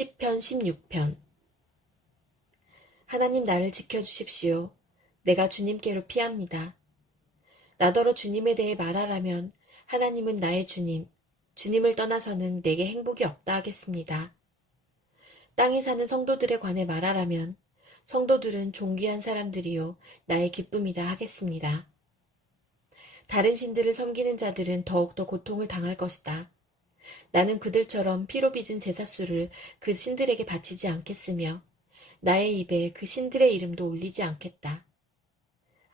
시편 16편. 하나님 나를 지켜주십시오. 내가 주님께로 피합니다. 나더러 주님에 대해 말하라면 하나님은 나의 주님, 주님을 떠나서는 내게 행복이 없다 하겠습니다. 땅에 사는 성도들에 관해 말하라면 성도들은 존귀한 사람들이요 나의 기쁨이다 하겠습니다. 다른 신들을 섬기는 자들은 더욱더 고통을 당할 것이다. 나는 그들처럼 피로 빚은 제사수를 그 신들에게 바치지 않겠으며 나의 입에 그 신들의 이름도 올리지 않겠다.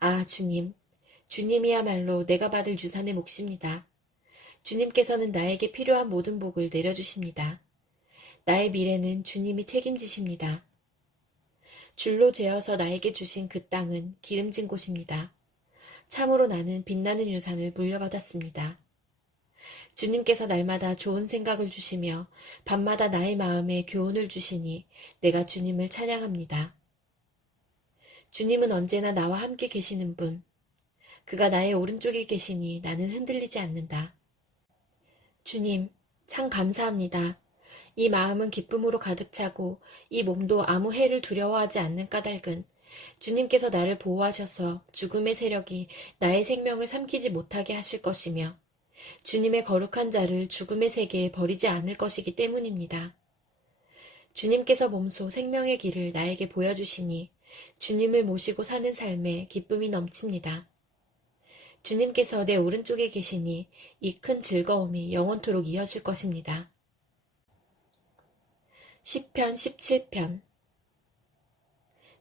아, 주님, 주님이야말로 내가 받을 유산의 몫입니다. 주님께서는 나에게 필요한 모든 복을 내려주십니다. 나의 미래는 주님이 책임지십니다. 줄로 재어서 나에게 주신 그 땅은 기름진 곳입니다. 참으로 나는 빛나는 유산을 물려받았습니다. 주님께서 날마다 좋은 생각을 주시며 밤마다 나의 마음에 교훈을 주시니 내가 주님을 찬양합니다. 주님은 언제나 나와 함께 계시는 분. 그가 나의 오른쪽에 계시니 나는 흔들리지 않는다. 주님, 참 감사합니다. 이 마음은 기쁨으로 가득 차고 이 몸도 아무 해를 두려워하지 않는 까닭은 주님께서 나를 보호하셔서 죽음의 세력이 나의 생명을 삼키지 못하게 하실 것이며 주님의 거룩한 자를 죽음의 세계에 버리지 않을 것이기 때문입니다. 주님께서 몸소 생명의 길을 나에게 보여주시니 주님을 모시고 사는 삶에 기쁨이 넘칩니다. 주님께서 내 오른쪽에 계시니 이 큰 즐거움이 영원토록 이어질 것입니다. 시편 17편.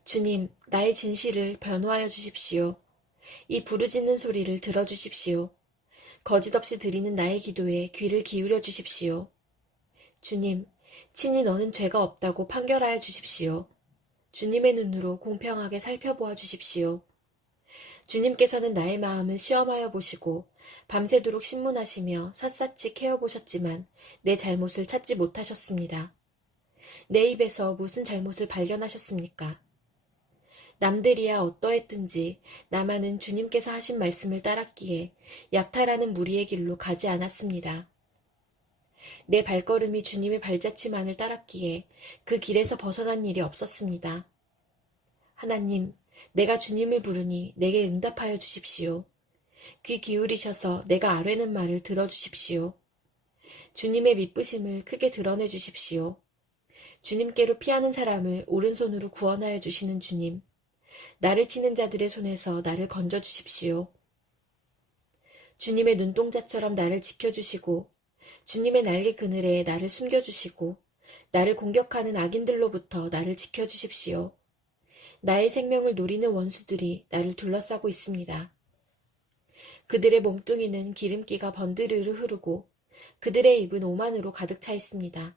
주님, 나의 진실을 변호하여 주십시오. 이 부르짖는 소리를 들어주십시오. 거짓없이 드리는 나의 기도에 귀를 기울여 주십시오. 주님, 친히 너는 죄가 없다고 판결하여 주십시오. 주님의 눈으로 공평하게 살펴보아 주십시오. 주님께서는 나의 마음을 시험하여 보시고 밤새도록 신문하시며 샅샅이 캐어보셨지만 내 잘못을 찾지 못하셨습니다. 내 입에서 무슨 잘못을 발견하셨습니까? 남들이야 어떠했든지 나만은 주님께서 하신 말씀을 따랐기에 약탈하는 무리의 길로 가지 않았습니다. 내 발걸음이 주님의 발자취만을 따랐기에 그 길에서 벗어난 일이 없었습니다. 하나님, 내가 주님을 부르니 내게 응답하여 주십시오. 귀 기울이셔서 내가 아뢰는 말을 들어주십시오. 주님의 미쁘심을 크게 드러내 주십시오. 주님께로 피하는 사람을 오른손으로 구원하여 주시는 주님, 나를 치는 자들의 손에서 나를 건져 주십시오. 주님의 눈동자처럼 나를 지켜주시고 주님의 날개 그늘에 나를 숨겨주시고 나를 공격하는 악인들로부터 나를 지켜주십시오. 나의 생명을 노리는 원수들이 나를 둘러싸고 있습니다. 그들의 몸뚱이는 기름기가 번드르르 흐르고 그들의 입은 오만으로 가득 차 있습니다.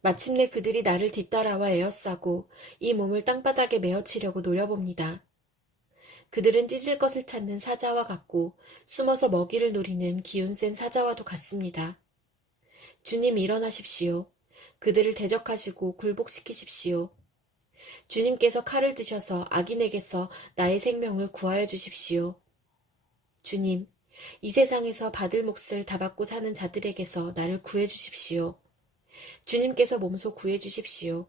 마침내 그들이 나를 뒤따라와 에워싸고 이 몸을 땅바닥에 메어치려고 노려봅니다. 그들은 찢을 것을 찾는 사자와 같고 숨어서 먹이를 노리는 기운 센 사자와도 같습니다. 주님 일어나십시오. 그들을 대적하시고 굴복시키십시오. 주님께서 칼을 드셔서 악인에게서 나의 생명을 구하여 주십시오. 주님, 이 세상에서 받을 몫을 다 받고 사는 자들에게서 나를 구해 주십시오. 주님께서 몸소 구해 주십시오.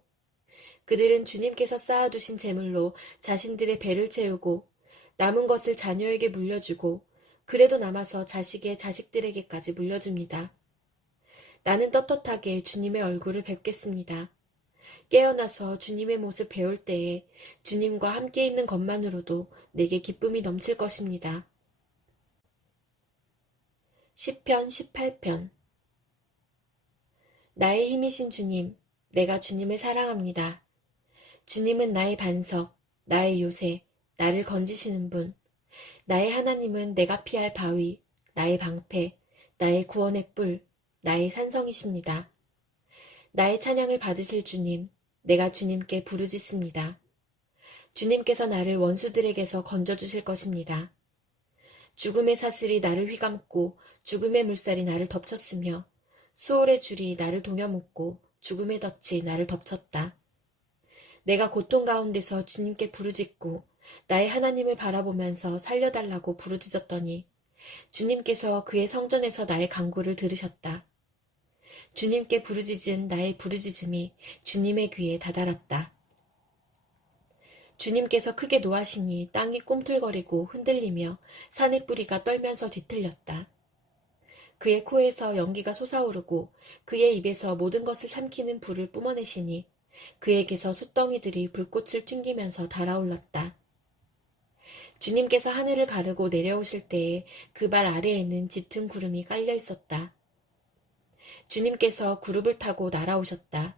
그들은 주님께서 쌓아두신 재물로 자신들의 배를 채우고 남은 것을 자녀에게 물려주고 그래도 남아서 자식의 자식들에게까지 물려줍니다. 나는 떳떳하게 주님의 얼굴을 뵙겠습니다. 깨어나서 주님의 모습 배울 때에 주님과 함께 있는 것만으로도 내게 기쁨이 넘칠 것입니다. 시편 18편. 나의 힘이신 주님, 내가 주님을 사랑합니다. 주님은 나의 반석, 나의 요새, 나를 건지시는 분. 나의 하나님은 내가 피할 바위, 나의 방패, 나의 구원의 뿔, 나의 산성이십니다. 나의 찬양을 받으실 주님, 내가 주님께 부르짖습니다. 주님께서 나를 원수들에게서 건져주실 것입니다. 죽음의 사슬이 나를 휘감고 죽음의 물살이 나를 덮쳤으며 수월의 줄이 나를 동여묶고 죽음의 덫이 나를 덮쳤다. 내가 고통 가운데서 주님께 부르짖고 나의 하나님을 바라보면서 살려달라고 부르짖었더니 주님께서 그의 성전에서 나의 간구를 들으셨다. 주님께 부르짖은 나의 부르짖음이 주님의 귀에 다다랐다. 주님께서 크게 노하시니 땅이 꿈틀거리고 흔들리며 산의 뿌리가 떨면서 뒤틀렸다. 그의 코에서 연기가 솟아오르고 그의 입에서 모든 것을 삼키는 불을 뿜어내시니 그에게서 숯덩이들이 불꽃을 튕기면서 달아올랐다. 주님께서 하늘을 가르고 내려오실 때에 그 발 아래에는 짙은 구름이 깔려 있었다. 주님께서 구름을 타고 날아오셨다.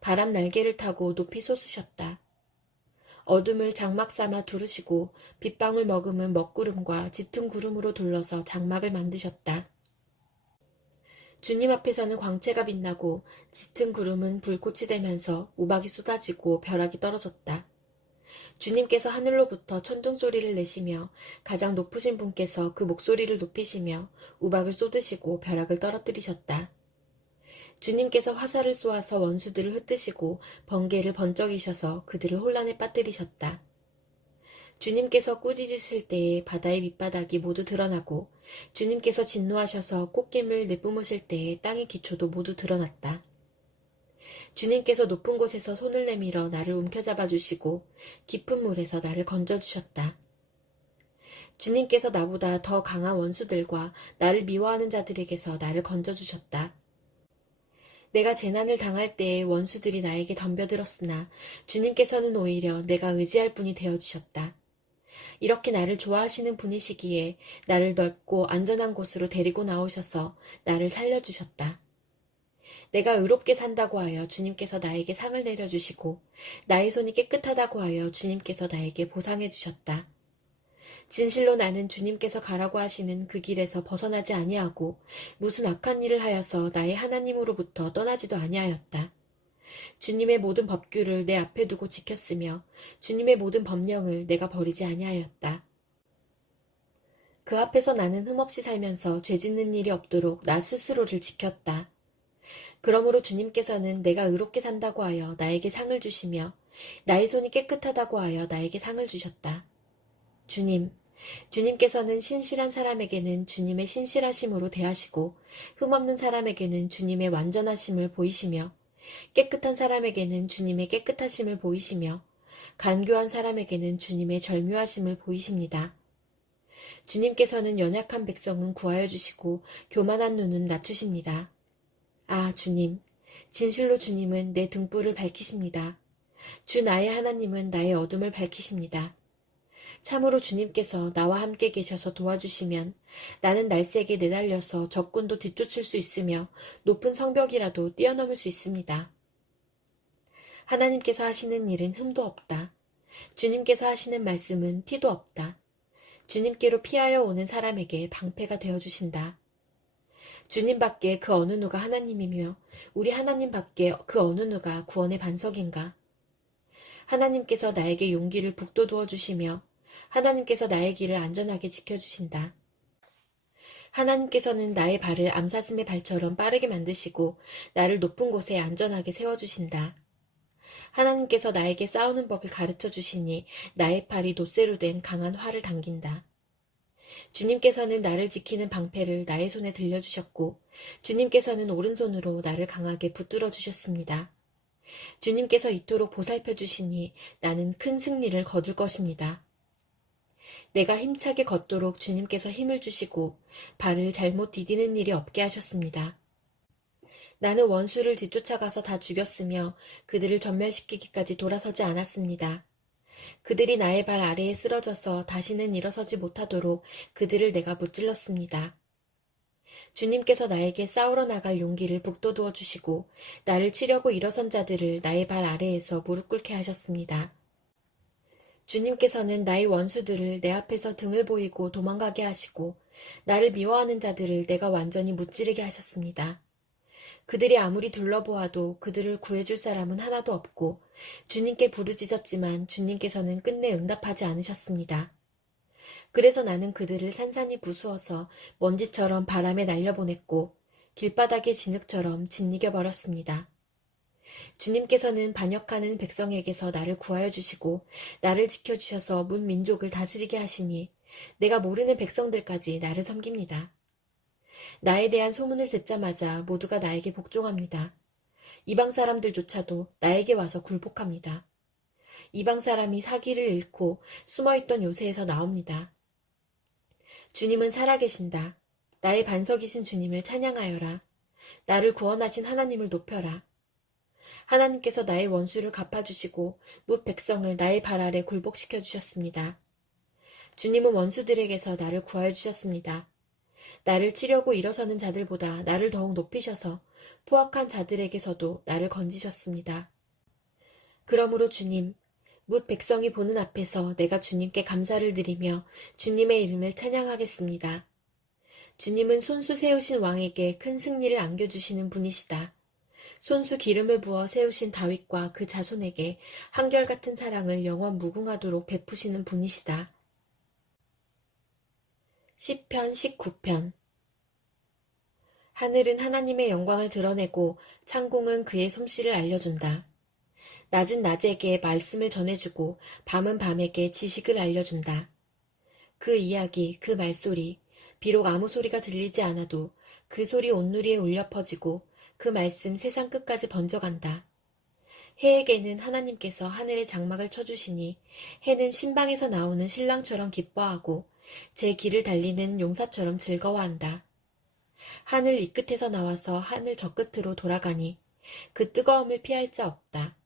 바람 날개를 타고 높이 솟으셨다. 어둠을 장막 삼아 두르시고 빗방울 머금은 먹구름과 짙은 구름으로 둘러서 장막을 만드셨다. 주님 앞에서는 광채가 빛나고 짙은 구름은 불꽃이 되면서 우박이 쏟아지고 벼락이 떨어졌다. 주님께서 하늘로부터 천둥 소리를 내시며 가장 높으신 분께서 그 목소리를 높이시며 우박을 쏟으시고 벼락을 떨어뜨리셨다. 주님께서 화살을 쏘아서 원수들을 흩으시고 번개를 번쩍이셔서 그들을 혼란에 빠뜨리셨다. 주님께서 꾸짖으실 때에 바다의 밑바닥이 모두 드러나고 주님께서 진노하셔서 꽃김을 내뿜으실 때에 땅의 기초도 모두 드러났다. 주님께서 높은 곳에서 손을 내밀어 나를 움켜잡아 주시고 깊은 물에서 나를 건져주셨다. 주님께서 나보다 더 강한 원수들과 나를 미워하는 자들에게서 나를 건져주셨다. 내가 재난을 당할 때에 원수들이 나에게 덤벼들었으나 주님께서는 오히려 내가 의지할 분이 되어주셨다. 이렇게 나를 좋아하시는 분이시기에 나를 넓고 안전한 곳으로 데리고 나오셔서 나를 살려주셨다. 내가 의롭게 산다고 하여 주님께서 나에게 상을 내려주시고 나의 손이 깨끗하다고 하여 주님께서 나에게 보상해 주셨다. 진실로 나는 주님께서 가라고 하시는 그 길에서 벗어나지 아니하고 무슨 악한 일을 하여서 나의 하나님으로부터 떠나지도 아니하였다. 주님의 모든 법규를 내 앞에 두고 지켰으며 주님의 모든 법령을 내가 버리지 아니하였다. 그 앞에서 나는 흠없이 살면서 죄 짓는 일이 없도록 나 스스로를 지켰다. 그러므로 주님께서는 내가 의롭게 산다고 하여 나에게 상을 주시며 나의 손이 깨끗하다고 하여 나에게 상을 주셨다. 주님께서는 신실한 사람에게는 주님의 신실하심으로 대하시고 흠없는 사람에게는 주님의 완전하심을 보이시며 깨끗한 사람에게는 주님의 깨끗하심을 보이시며 간교한 사람에게는 주님의 절묘하심을 보이십니다. 주님께서는 연약한 백성은 구하여 주시고 교만한 눈은 낮추십니다. 아, 주님, 진실로 주님은 내 등불을 밝히십니다. 주 나의 하나님은 나의 어둠을 밝히십니다. 참으로 주님께서 나와 함께 계셔서 도와주시면 나는 날쌔게 내달려서 적군도 뒤쫓을 수 있으며 높은 성벽이라도 뛰어넘을 수 있습니다. 하나님께서 하시는 일은 흠도 없다. 주님께서 하시는 말씀은 티도 없다. 주님께로 피하여 오는 사람에게 방패가 되어주신다. 주님 밖에 그 어느 누가 하나님이며 우리 하나님 밖에 그 어느 누가 구원의 반석인가. 하나님께서 나에게 용기를 북돋워 주시며 하나님께서 나의 길을 안전하게 지켜주신다. 하나님께서는 나의 발을 암사슴의 발처럼 빠르게 만드시고 나를 높은 곳에 안전하게 세워주신다. 하나님께서 나에게 싸우는 법을 가르쳐 주시니 나의 팔이 돛새로 된 강한 활을 당긴다. 주님께서는 나를 지키는 방패를 나의 손에 들려주셨고 주님께서는 오른손으로 나를 강하게 붙들어 주셨습니다. 주님께서 이토록 보살펴 주시니 나는 큰 승리를 거둘 것입니다. 내가 힘차게 걷도록 주님께서 힘을 주시고 발을 잘못 디디는 일이 없게 하셨습니다. 나는 원수를 뒤쫓아가서 다 죽였으며 그들을 전멸시키기까지 돌아서지 않았습니다. 그들이 나의 발 아래에 쓰러져서 다시는 일어서지 못하도록 그들을 내가 무찔렀습니다. 주님께서 나에게 싸우러 나갈 용기를 북돋워 주시고 나를 치려고 일어선 자들을 나의 발 아래에서 무릎 꿇게 하셨습니다. 주님께서는 나의 원수들을 내 앞에서 등을 보이고 도망가게 하시고 나를 미워하는 자들을 내가 완전히 무찌르게 하셨습니다. 그들이 아무리 둘러보아도 그들을 구해줄 사람은 하나도 없고 주님께 부르짖었지만 주님께서는 끝내 응답하지 않으셨습니다. 그래서 나는 그들을 산산이 부수어서 먼지처럼 바람에 날려보냈고 길바닥의 진흙처럼 짓이겨버렸습니다. 주님께서는 반역하는 백성에게서 나를 구하여 주시고 나를 지켜주셔서 문 민족을 다스리게 하시니 내가 모르는 백성들까지 나를 섬깁니다. 나에 대한 소문을 듣자마자 모두가 나에게 복종합니다. 이방 사람들조차도 나에게 와서 굴복합니다. 이방 사람이 사기를 잃고 숨어있던 요새에서 나옵니다. 주님은 살아계신다. 나의 반석이신 주님을 찬양하여라. 나를 구원하신 하나님을 높여라. 하나님께서 나의 원수를 갚아주시고 뭇 백성을 나의 발 아래 굴복시켜 주셨습니다. 주님은 원수들에게서 나를 구하여 주셨습니다. 나를 치려고 일어서는 자들보다 나를 더욱 높이셔서 포악한 자들에게서도 나를 건지셨습니다. 그러므로 주님, 뭇 백성이 보는 앞에서 내가 주님께 감사를 드리며 주님의 이름을 찬양하겠습니다. 주님은 손수 세우신 왕에게 큰 승리를 안겨주시는 분이시다. 손수 기름을 부어 세우신 다윗과 그 자손에게 한결같은 사랑을 영원 무궁하도록 베푸시는 분이시다. 시편 19편. 하늘은 하나님의 영광을 드러내고 창공은 그의 솜씨를 알려준다. 낮은 낮에게 말씀을 전해주고 밤은 밤에게 지식을 알려준다. 그 이야기, 그 말소리, 비록 아무 소리가 들리지 않아도 그 소리 온누리에 울려 퍼지고 그 말씀 세상 끝까지 번져간다. 해에게는 하나님께서 하늘의 장막을 쳐주시니 해는 신방에서 나오는 신랑처럼 기뻐하고 제 길을 달리는 용사처럼 즐거워한다. 하늘 이 끝에서 나와서 하늘 저 끝으로 돌아가니 그 뜨거움을 피할 자 없다.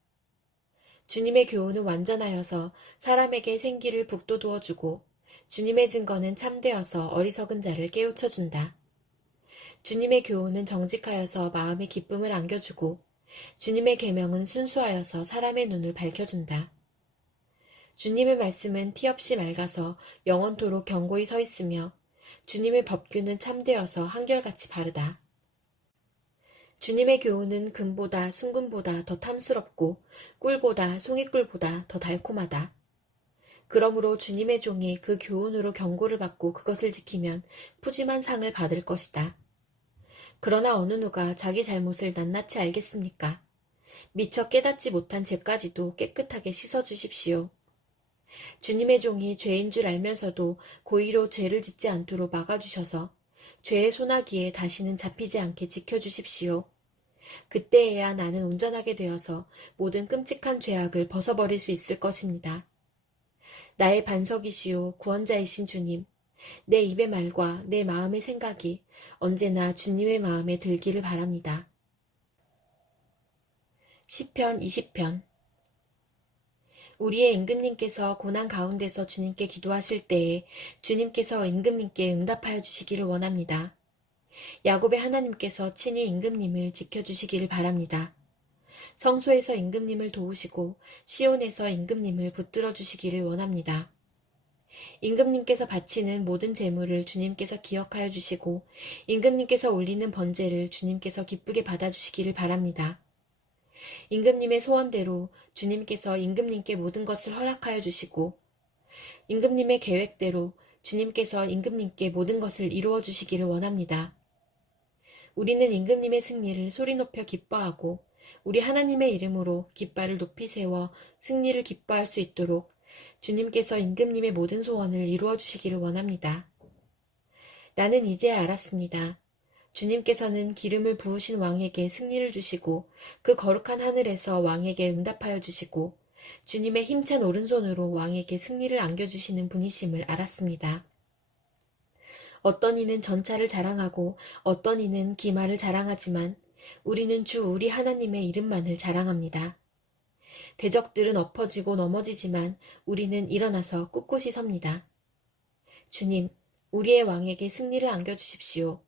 주님의 교훈은 완전하여서 사람에게 생기를 북돋우어주고 주님의 증거는 참되어서 어리석은 자를 깨우쳐준다. 주님의 교훈은 정직하여서 마음의 기쁨을 안겨주고 주님의 계명은 순수하여서 사람의 눈을 밝혀준다. 주님의 말씀은 티없이 맑아서 영원토록 견고히 서 있으며 주님의 법규는 참되어서 한결같이 바르다. 주님의 교훈은 금보다 순금보다 더 탐스럽고 꿀보다 송이꿀보다 더 달콤하다. 그러므로 주님의 종이 그 교훈으로 경고를 받고 그것을 지키면 푸짐한 상을 받을 것이다. 그러나 어느 누가 자기 잘못을 낱낱이 알겠습니까? 미처 깨닫지 못한 죄까지도 깨끗하게 씻어주십시오. 주님의 종이 죄인 줄 알면서도 고의로 죄를 짓지 않도록 막아주셔서 죄의 소나기에 다시는 잡히지 않게 지켜주십시오. 그때에야 나는 온전하게 되어서 모든 끔찍한 죄악을 벗어버릴 수 있을 것입니다. 나의 반석이시오 구원자이신 주님, 내 입의 말과 내 마음의 생각이 언제나 주님의 마음에 들기를 바랍니다. 시편 20편. 우리의 임금님께서 고난 가운데서 주님께 기도하실 때에 주님께서 임금님께 응답하여 주시기를 원합니다. 야곱의 하나님께서 친히 임금님을 지켜주시기를 바랍니다. 성소에서 임금님을 도우시고 시온에서 임금님을 붙들어 주시기를 원합니다. 임금님께서 바치는 모든 제물을 주님께서 기억하여 주시고 임금님께서 올리는 번제를 주님께서 기쁘게 받아주시기를 바랍니다. 임금님의 소원대로 주님께서 임금님께 모든 것을 허락하여 주시고 임금님의 계획대로 주님께서 임금님께 모든 것을 이루어 주시기를 원합니다. 우리는 임금님의 승리를 소리 높여 기뻐하고 우리 하나님의 이름으로 깃발을 높이 세워 승리를 기뻐할 수 있도록 주님께서 임금님의 모든 소원을 이루어 주시기를 원합니다. 나는 이제 알았습니다. 주님께서는 기름을 부으신 왕에게 승리를 주시고 그 거룩한 하늘에서 왕에게 응답하여 주시고 주님의 힘찬 오른손으로 왕에게 승리를 안겨주시는 분이심을 알았습니다. 어떤 이는 전차를 자랑하고 어떤 이는 기마를 자랑하지만 우리는 주 우리 하나님의 이름만을 자랑합니다. 대적들은 엎어지고 넘어지지만 우리는 일어나서 꿋꿋이 섭니다. 주님, 우리의 왕에게 승리를 안겨주십시오.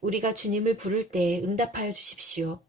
우리가 주님을 부를 때에 응답하여 주십시오.